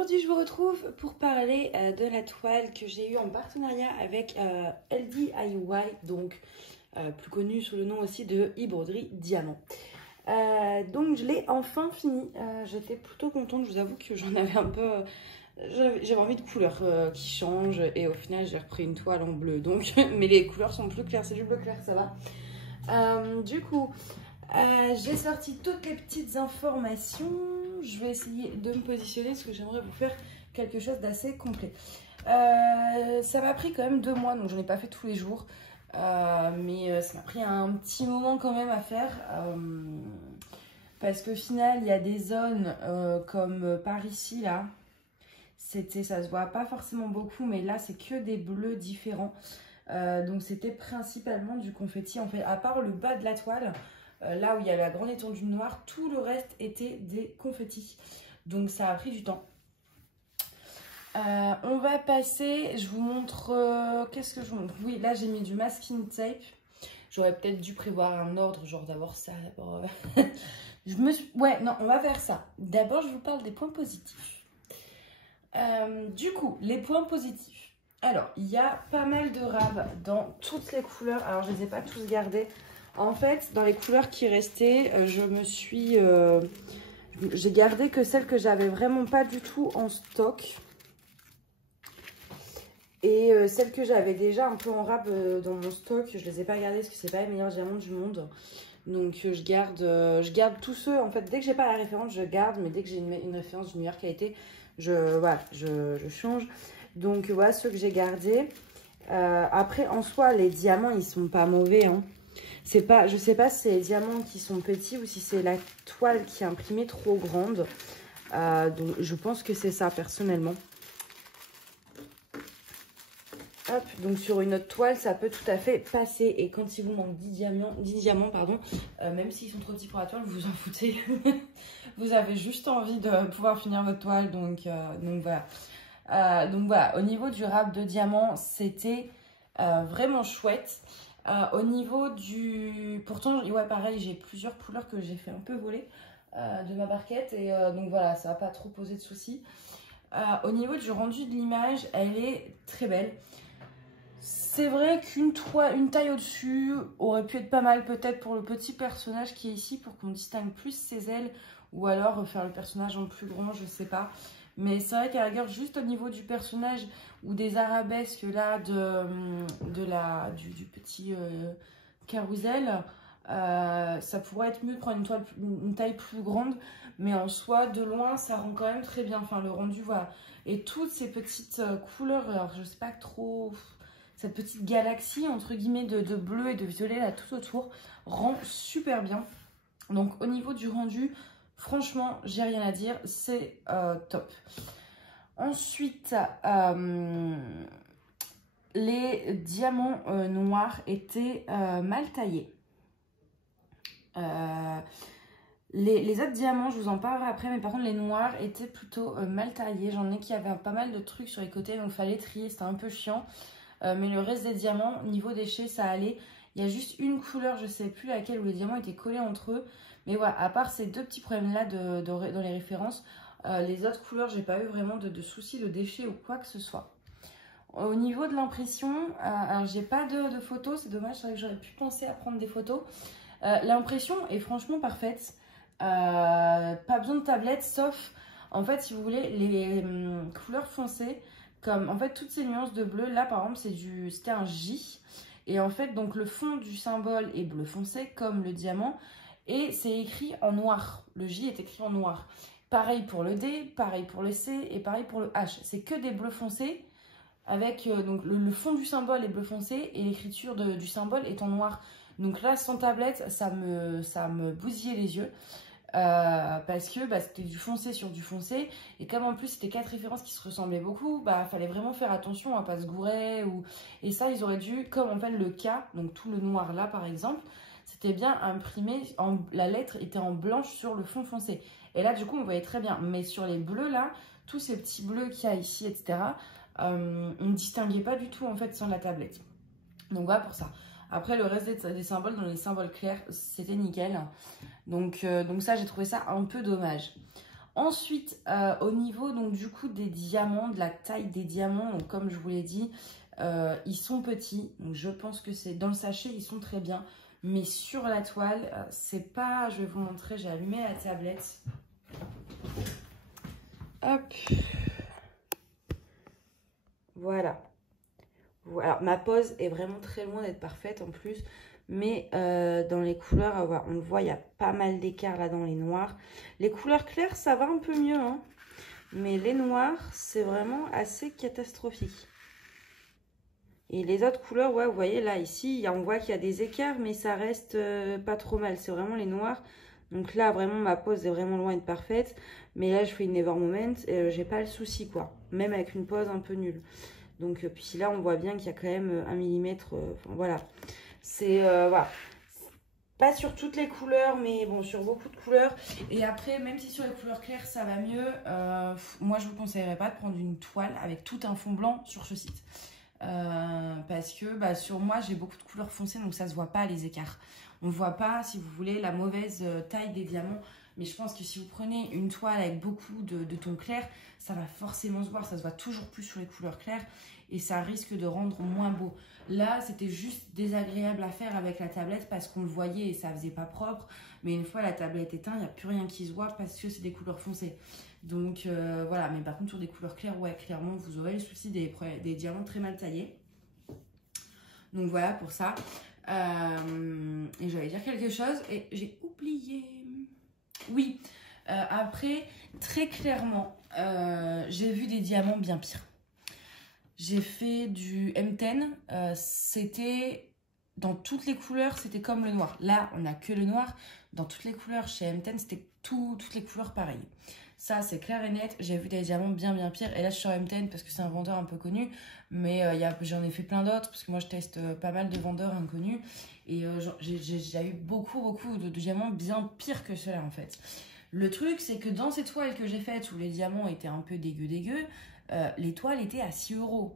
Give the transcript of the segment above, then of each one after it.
Aujourd'hui je vous retrouve pour parler de la toile que j'ai eue en partenariat avec LDIY, donc plus connue sous le nom aussi de e-broderie diamant. Donc je l'ai enfin fini, j'étais plutôt contente, je vous avoue que j'en avais un peu... J'avais envie de couleurs qui changent et au final j'ai repris une toile en bleu, donc mais les couleurs sont plus claires, c'est du bleu clair, ça va. Du coup, j'ai sorti toutes les petites informations. Je vais essayer de me positionner parce que j'aimerais vous faire quelque chose d'assez complet. Ça m'a pris quand même 2 mois, donc je n'en ai pas fait tous les jours. Mais ça m'a pris un petit moment quand même à faire. Parce qu'au final, il y a des zones comme par ici, là. Ça se voit pas forcément beaucoup, mais là, c'est que des bleus différents. Donc c'était principalement du confetti. En fait, à part le bas de la toile... là où il y a la grande étendue noire, tout le reste était des confettis. Donc ça a pris du temps. On va passer, je vous montre, qu'est-ce que je vous montre? Oui, là j'ai mis du masking tape. J'aurais peut-être dû prévoir un ordre, genre d'abord ça, d'abord... Ouais, non, on va faire ça. D'abord, je vous parle des points positifs. Du coup, les points positifs. Alors, il y a pas mal de raves dans toutes les couleurs. Alors, je ne les ai pas tous gardés. En fait, dans les couleurs qui restaient, j'ai gardé que celles que j'avais vraiment pas du tout en stock. Et celles que j'avais déjà un peu en rab dans mon stock, je les ai pas gardées parce que c'est pas les meilleurs diamants du monde. Donc je garde tous ceux, en fait, dès que j'ai pas la référence, je garde. Mais dès que j'ai une référence d'une meilleure qualité, voilà, je change. Donc voilà ceux que j'ai gardés. Après, en soi, les diamants, ils sont pas mauvais, hein. Je sais pas si c'est les diamants qui sont petits ou si c'est la toile qui est imprimée trop grande. Donc je pense que c'est ça personnellement. Hop, donc sur une autre toile, ça peut tout à fait passer. Et quand il vous manque 10 diamants, même s'ils sont trop petits pour la toile, vous vous en foutez. Vous avez juste envie de pouvoir finir votre toile. Donc voilà. Donc voilà, au niveau du rab de diamants, c'était vraiment chouette. Au niveau du... Pourtant, ouais, pareil, j'ai plusieurs couleurs que j'ai fait un peu voler de ma barquette. Et donc voilà, ça va pas trop poser de soucis. Au niveau du rendu de l'image, elle est très belle. C'est vrai qu'une taille au-dessus aurait pu être pas mal peut-être pour le petit personnage qui est ici, pour qu'on distingue plus ses ailes. Ou alors faire le personnage en plus grand, je sais pas. Mais c'est vrai qu'à la rigueur, juste au niveau du personnage ou des arabesques là du petit carrousel, ça pourrait être mieux de prendre une taille plus grande. Mais en soi, de loin, ça rend quand même très bien. Enfin, le rendu, voilà. Et toutes ces petites couleurs, alors je sais pas trop... Cette petite galaxie, entre guillemets, de bleu et de violet là tout autour, rend super bien. Donc au niveau du rendu... Franchement, j'ai rien à dire, c'est top. Ensuite, les diamants noirs étaient mal taillés. Les autres diamants, je vous en parlerai après, mais par contre les noirs étaient plutôt mal taillés. J'en ai qui avaient pas mal de trucs sur les côtés, donc il fallait trier, c'était un peu chiant. Mais le reste des diamants, niveau déchets, ça allait. Il y a juste une couleur, je ne sais plus laquelle, où les diamants étaient collés entre eux. Mais voilà, à part ces 2 petits problèmes-là dans les références, les autres couleurs, j'ai pas eu vraiment de soucis de déchets ou quoi que ce soit. Au niveau de l'impression, alors j'ai pas de photos, c'est dommage, c'est vrai que j'aurais pu penser à prendre des photos. L'impression est franchement parfaite. Pas besoin de tablette, sauf, en fait, si vous voulez, les couleurs foncées, comme en fait toutes ces nuances de bleu, là par exemple, c'était un J. Et en fait, donc le fond du symbole est bleu foncé, comme le diamant. Et c'est écrit en noir. Le J est écrit en noir. Pareil pour le D, pareil pour le C et pareil pour le H. C'est que des bleus foncés avec donc le fond du symbole est bleu foncé et l'écriture du symbole est en noir. Donc là, sans tablette, ça me bousillait les yeux. Parce que c'était du foncé sur du foncé. Et comme en plus, c'était 4 références qui se ressemblaient beaucoup, fallait vraiment faire attention à pas se gourer. Et ça, ils auraient dû, comme en fait le K, donc tout le noir là par exemple, c'était bien imprimé, la lettre était en blanche sur le fond foncé. Et là, du coup, on voyait très bien. Mais sur les bleus, là, tous ces petits bleus qu'il y a ici, etc., on ne distinguait pas du tout, en fait, sans la tablette. Donc, voilà pour ça. Après, le reste des symboles, dans les symboles clairs, c'était nickel. Donc ça, j'ai trouvé ça un peu dommage. Ensuite, au niveau donc du coup des diamants, de la taille des diamants, donc comme je vous l'ai dit, ils sont petits. Donc je pense que c'est dans le sachet, ils sont très bien. Mais sur la toile, c'est pas... Je vais vous montrer, j'ai allumé la tablette. Hop. Voilà. Alors ma pose est vraiment très loin d'être parfaite en plus. Mais dans les couleurs, voilà, on le voit, il y a pas mal d'écart là dans les noirs. Les couleurs claires, ça va un peu mieux, hein. Mais les noirs, c'est vraiment assez catastrophique. Et les autres couleurs, ouais, vous voyez là, ici, on voit qu'il y a des écarts, mais ça reste pas trop mal. C'est vraiment les noirs. Donc là, vraiment, ma pose est vraiment loin d'être parfaite. Mais là, je fais une Never Moment et j'ai pas le souci, quoi. Même avec une pose un peu nulle. Donc, puis là, on voit bien qu'il y a quand même 1 millimètre. Enfin, voilà. C'est, voilà. Pas sur toutes les couleurs, mais bon, sur beaucoup de couleurs. Et après, même si sur les couleurs claires, ça va mieux, moi, je vous conseillerais pas de prendre une toile avec tout un fond blanc sur ce site. Parce que bah, sur moi, j'ai beaucoup de couleurs foncées, donc ça se voit pas les écarts. On ne voit pas, si vous voulez, la mauvaise taille des diamants. Mais je pense que si vous prenez une toile avec beaucoup de tons clairs, ça va forcément se voir. Ça se voit toujours plus sur les couleurs claires et ça risque de rendre moins beau. Là, c'était juste désagréable à faire avec la tablette parce qu'on le voyait et ça faisait pas propre. Mais une fois la tablette éteinte, il n'y a plus rien qui se voit parce que c'est des couleurs foncées. Donc voilà, mais par contre sur des couleurs claires, ouais, clairement, vous aurez le souci des diamants très mal taillés. Donc voilà pour ça. Et j'allais dire quelque chose et j'ai oublié. Oui, après, très clairement, j'ai vu des diamants bien pires. J'ai fait du M10, c'était dans toutes les couleurs, c'était comme le noir. Là, on n'a que le noir. Dans toutes les couleurs, chez M10, c'était toutes les couleurs pareilles. Ça, c'est clair et net. J'ai vu des diamants bien pires. Et là, je suis sur M10 parce que c'est un vendeur un peu connu. Mais j'en ai fait plein d'autres parce que moi, je teste pas mal de vendeurs inconnus. Et j'ai eu beaucoup de diamants bien pires que ceux-là, en fait. Le truc, c'est que dans ces toiles que j'ai faites où les diamants étaient un peu dégueux, les toiles étaient à 6 €.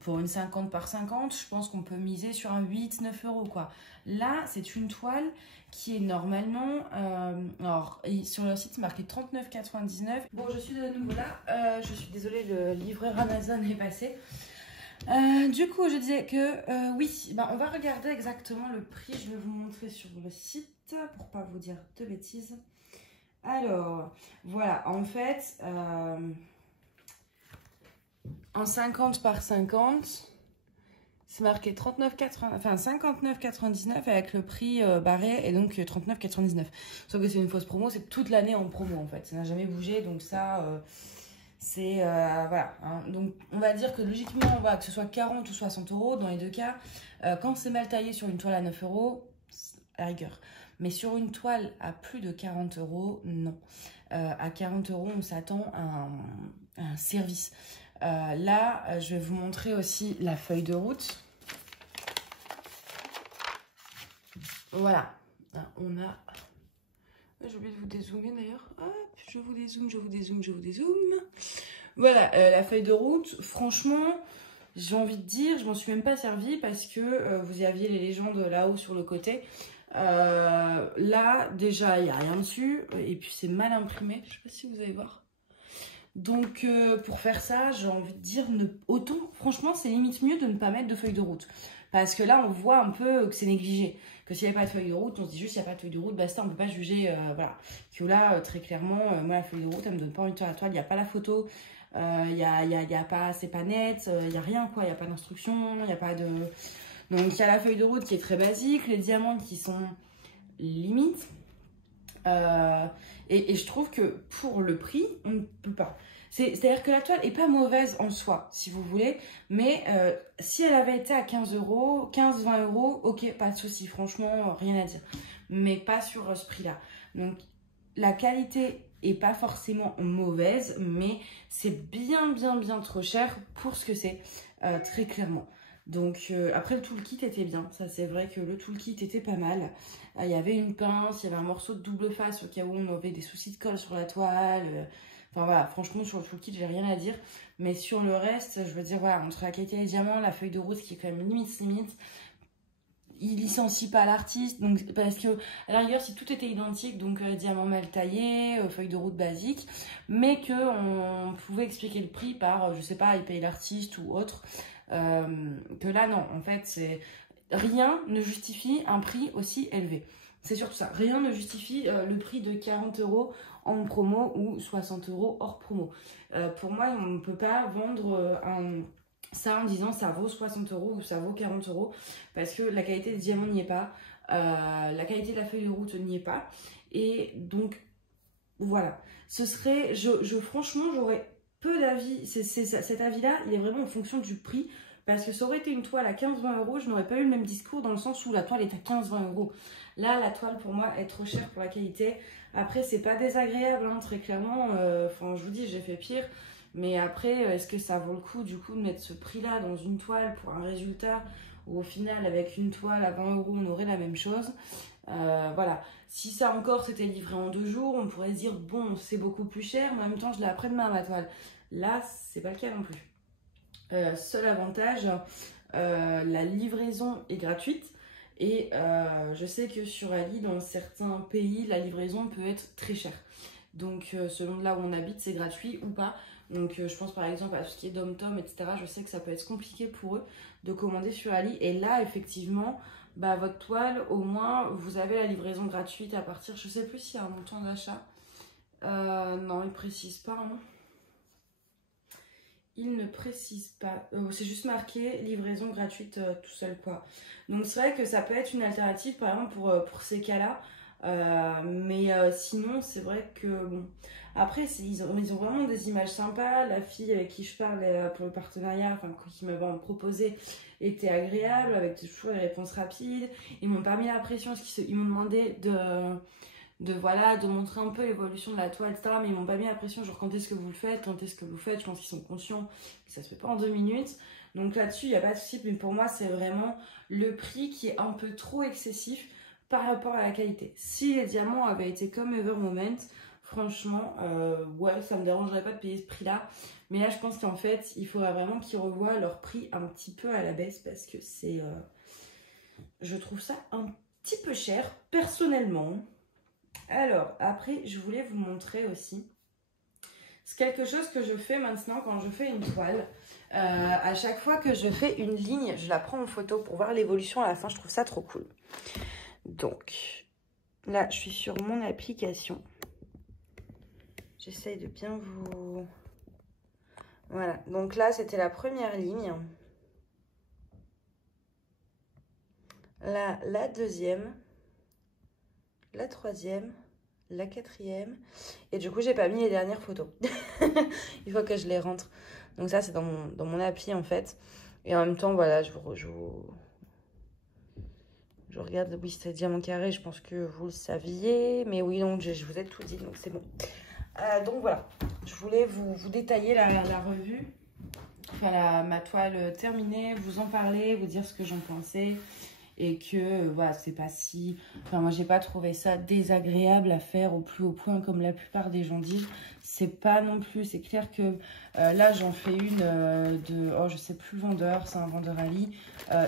Pour une 50 par 50, je pense qu'on peut miser sur un 8-9 € quoi. Là, c'est une toile qui est normalement... alors, sur leur site, c'est marqué 39,99 €. Bon, je suis de nouveau là. Je suis désolée, le livreur Amazon est passé. Du coup, je disais que oui, bah, on va regarder exactement le prix. Je vais vous montrer sur le site pour pas vous dire de bêtises. Alors, voilà, en fait... en 50 par 50, c'est marqué 59,99 avec le prix barré et donc 39,99. Sauf que c'est une fausse promo, c'est toute l'année en promo en fait. Ça n'a jamais bougé, donc ça, c'est... voilà. Hein. Donc on va dire que logiquement, on va que ce soit 40 ou 60 € dans les deux cas. Quand c'est mal taillé sur une toile à 9 €, à la rigueur. Mais sur une toile à plus de 40 €, non. À 40 €, on s'attend à un service. Là, je vais vous montrer aussi la feuille de route. Voilà. On a... J'ai oublié de vous dézoomer d'ailleurs. Hop, je vous dézoome. Voilà, la feuille de route. Franchement, j'ai envie de dire, je m'en suis même pas servie parce que vous aviez les légendes là-haut sur le côté. Là, déjà, il n'y a rien dessus. Et puis, c'est mal imprimé. Je ne sais pas si vous allez voir. Donc, pour faire ça, j'ai envie de dire, autant, franchement, c'est limite mieux de ne pas mettre de feuille de route. Parce que là, on voit un peu que c'est négligé. Que s'il n'y a pas de feuille de route, on se dit juste, il n'y a pas de feuille de route, basta, on ne peut pas juger, voilà. Que là, très clairement, moi, la feuille de route, elle ne me donne pas envie de faire la toile, il n'y a pas la photo, y a pas, c'est pas net, il n'y a rien, quoi, il n'y a pas d'instruction, il n'y a pas de... Donc, il y a la feuille de route qui est très basique, les diamants qui sont limites. Et je trouve que pour le prix, on ne peut pas. C'est-à-dire que la toile n'est pas mauvaise en soi, si vous voulez, mais si elle avait été à 15 €, 15-20 €, ok, pas de souci, franchement, rien à dire. Mais pas sur ce prix-là. Donc, la qualité est pas forcément mauvaise, mais c'est bien trop cher pour ce que c'est, très clairement. Donc après le toolkit était bien, ça c'est vrai que le toolkit était pas mal. Il y avait une pince, il y avait un morceau de double face au cas où on avait des soucis de colle sur la toile. Enfin voilà, franchement sur le toolkit j'ai rien à dire. Mais sur le reste, je veux dire voilà, entre la qualité des diamants, la feuille de route qui est quand même limite, il licencie pas l'artiste, donc parce que à la rigueur si tout était identique, donc diamant mal taillé, feuille de route basique, mais que on pouvait expliquer le prix par je sais pas, il paye l'artiste ou autre, que là non, en fait c'est rien ne justifie un prix aussi élevé. C'est surtout ça, rien ne justifie le prix de 40 € en promo ou 60 € hors promo. Pour moi, on ne peut pas vendre ça en disant ça vaut 60 € ou ça vaut 40 € parce que la qualité des diamants n'y est pas, la qualité de la feuille de route n'y est pas. Et donc, voilà. Ce serait, franchement, j'aurais peu d'avis. Cet avis-là, il est vraiment en fonction du prix. Parce que ça aurait été une toile à 15-20 €, je n'aurais pas eu le même discours dans le sens où la toile est à 15-20 €. Là, la toile, pour moi, est trop chère pour la qualité. Après, c'est pas désagréable, hein, très clairement. Enfin, je vous dis, j'ai fait pire. Mais après, est-ce que ça vaut le coup, du coup, de mettre ce prix-là dans une toile pour un résultat où, au final, avec une toile à 20 €, on aurait la même chose? Voilà. Si ça encore, c'était livré en 2 jours, on pourrait se dire, bon, c'est beaucoup plus cher, mais en même temps, je l'ai après-demain, ma toile. Là, c'est pas le cas non plus. Seul avantage, la livraison est gratuite et je sais que sur Ali, dans certains pays, la livraison peut être très chère. Donc selon là où on habite, c'est gratuit ou pas. Donc je pense par exemple à tout ce qui est Dom-Tom, etc. Je sais que ça peut être compliqué pour eux de commander sur Ali. Et là, effectivement, bah, votre toile, au moins, vous avez la livraison gratuite à partir, je sais plus s'il y a un montant d'achat. Non, il ne précise pas, hein. Il ne précise pas, c'est juste marqué livraison gratuite tout seul quoi. Donc c'est vrai que ça peut être une alternative par exemple pour ces cas-là. Mais sinon c'est vrai que bon. Après ils ont vraiment des images sympas. La fille avec qui je parle pour le partenariat, enfin qui m'avait proposé, était agréable avec toujours des réponses rapides. Ils m'ont pas mis la pression parce qu'ils m'ont demandé de montrer un peu l'évolution de la toile, etc. Mais ils m'ont pas mis la pression, genre quand est-ce que vous le faites, quand est-ce que vous faites. Je pense qu'ils sont conscients que ça se fait pas en 2 minutes. Donc là-dessus, il n'y a pas de souci. Mais pour moi, c'est vraiment le prix qui est un peu trop excessif par rapport à la qualité. Si les diamants avaient été comme Evermoment, franchement, ouais, ça me dérangerait pas de payer ce prix-là. Mais là, je pense qu'en fait, il faudrait vraiment qu'ils revoient leur prix un petit peu à la baisse parce que c'est... je trouve ça un petit peu cher, personnellement. Alors, après, je voulais vous montrer aussi. C'est quelque chose que je fais maintenant quand je fais une toile. À chaque fois que je fais une ligne, je la prends en photo pour voir l'évolution à la fin. Je trouve ça trop cool. Donc, là, je suis sur mon application. J'essaye de bien vous... Voilà. Donc là, c'était la première ligne. Là, la deuxième. La troisième. La quatrième. Et du coup, j'ai pas mis les dernières photos. Il faut que je les rentre. Donc ça, c'est dans mon appli, en fait. Et en même temps, voilà, je regarde. Oui, c'est diamant carré. Je pense que vous le saviez. Mais oui, donc je vous ai tout dit. Donc c'est bon. Donc voilà. Je voulais vous détailler la revue. Enfin, ma toile terminée. Vous en parler. Vous dire ce que j'en pensais. Et que voilà, c'est pas si... Enfin, moi, j'ai pas trouvé ça désagréable à faire au plus haut point comme la plupart des gens disent. C'est pas non plus... C'est clair que là, j'en fais une de... Oh, je sais plus le vendeur, c'est un vendeur Ali.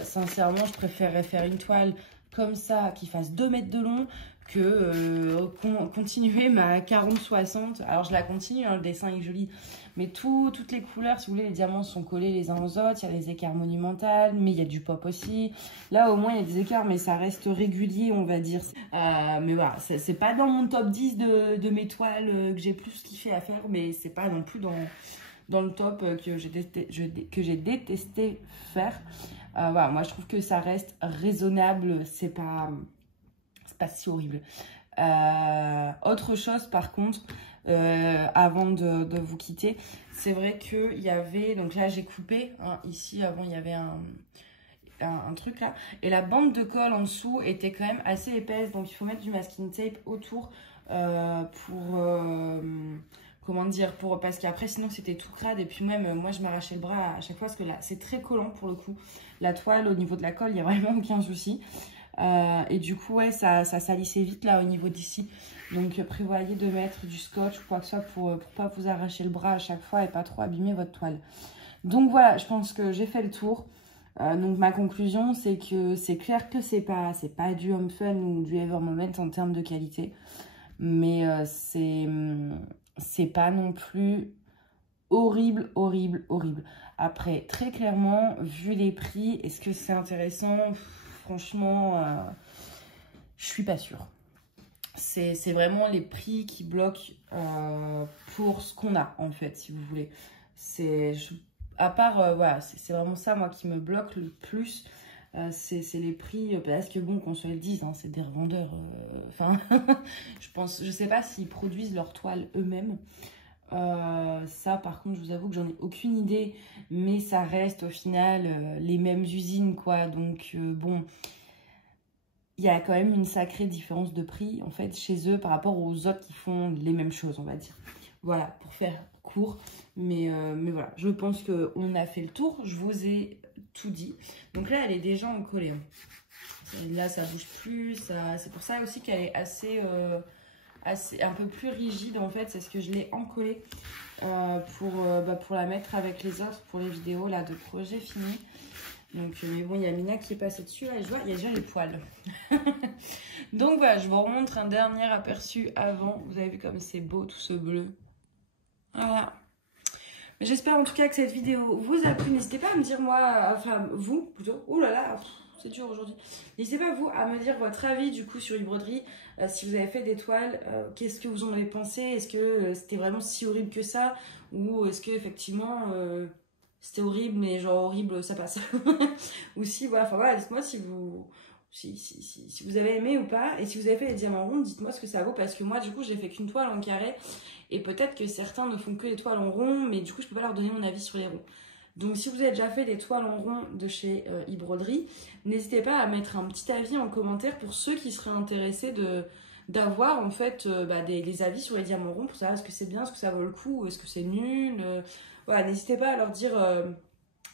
Sincèrement, je préférerais faire une toile comme ça, qui fasse 2 mètres de long, que continuer ma 40-60. Alors, je la continue, hein, le dessin est joli. Mais toutes les couleurs, si vous voulez, les diamants sont collés les uns aux autres. Il y a des écarts monumentaux, mais il y a du pop aussi. Là, au moins, il y a des écarts, mais ça reste régulier, on va dire. Mais voilà, c'est pas dans mon top 10 de mes toiles que j'ai plus kiffé à faire, mais c'est pas non plus dans le top que j'ai détesté faire. Voilà, moi, je trouve que ça reste raisonnable. C'est pas si horrible. Autre chose, par contre... avant de vous quitter, c'est vrai qu'il y avait, donc là j'ai coupé, hein, ici avant il y avait un truc là, et la bande de colle en dessous était quand même assez épaisse, donc il faut mettre du masking tape autour comment dire, parce qu'après sinon c'était tout crade, et puis même moi je m'arrachais le bras à chaque fois, parce que là c'est très collant pour le coup, la toile au niveau de la colle, il n'y a vraiment aucun souci. Et du coup, ouais, ça salissait vite là au niveau d'ici. Donc, prévoyez de mettre du scotch ou quoi que ce soit pour pas vous arracher le bras à chaque fois et pas trop abîmer votre toile. Donc, voilà, je pense que j'ai fait le tour. Donc ma conclusion, c'est que c'est clair que c'est pas du Home Fun ou du Ever Moment en termes de qualité, mais c'est pas non plus horrible, horrible, horrible. Après, très clairement, vu les prix, est-ce que c'est intéressant? Franchement, je suis pas sûre. C'est vraiment les prix qui bloquent pour ce qu'on a, en fait, si vous voulez. À part, voilà, c'est vraiment ça, moi, qui me bloque le plus. C'est les prix, parce que bon, qu'on se le dise, hein, c'est des revendeurs. Enfin, je sais pas s'ils produisent leurs toiles eux-mêmes. Ça, par contre, je vous avoue que j'en ai aucune idée, mais ça reste au final les mêmes usines, quoi. Donc, bon, il y a quand même une sacrée différence de prix, en fait, chez eux par rapport aux autres qui font les mêmes choses, on va dire. Voilà, pour faire court. Mais voilà, je pense qu'on a fait le tour. Je vous ai tout dit. Donc là, elle est déjà encollée. Là, ça bouge plus. C'est pour ça aussi qu'elle est assez un peu plus rigide, en fait. C'est ce que je l'ai encollée pour la mettre avec les autres, pour les vidéos là de projet fini. Donc, mais bon, il y a Mina qui est passée dessus. Là, je vois, il y a déjà les poils. Donc voilà, je vous remontre un dernier aperçu avant. Vous avez vu comme c'est beau tout ce bleu. Voilà. J'espère en tout cas que cette vidéo vous a plu. N'hésitez pas à me dire, moi, enfin vous plutôt. Oh là là, c'est dur aujourd'hui. N'hésitez pas vous à me dire votre avis du coup sur e-broderie. Si vous avez fait des toiles, qu'est-ce que vous en avez pensé? Est-ce que c'était vraiment si horrible que ça? Ou est-ce que effectivement c'était horrible, mais genre horrible ça passe? Ou si, voilà, enfin voilà, dites-moi si vous avez aimé ou pas. Et si vous avez fait les diamants ronds, dites-moi ce que ça vaut. Parce que moi, du coup, j'ai fait qu'une toile en carré. Et peut-être que certains ne font que des toiles en rond. Mais du coup, je peux pas leur donner mon avis sur les ronds. Donc, si vous avez déjà fait des toiles en rond de chez e-broderie, n'hésitez pas à mettre un petit avis en commentaire pour ceux qui seraient intéressés d'avoir en fait des avis sur les diamants ronds pour savoir est-ce que c'est bien, est-ce que ça vaut le coup, est-ce que c'est nul. Voilà, n'hésitez pas à leur dire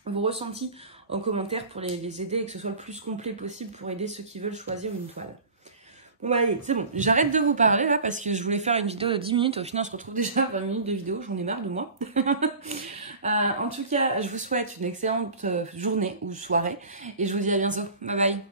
vos ressentis en commentaire pour les aider et que ce soit le plus complet possible pour aider ceux qui veulent choisir une toile. Bon bah allez, c'est bon, j'arrête de vous parler là parce que je voulais faire une vidéo de 10 minutes, au final on se retrouve déjà à 20 minutes de vidéo, j'en ai marre de moi. En tout cas, je vous souhaite une excellente journée ou soirée et je vous dis à bientôt, bye bye.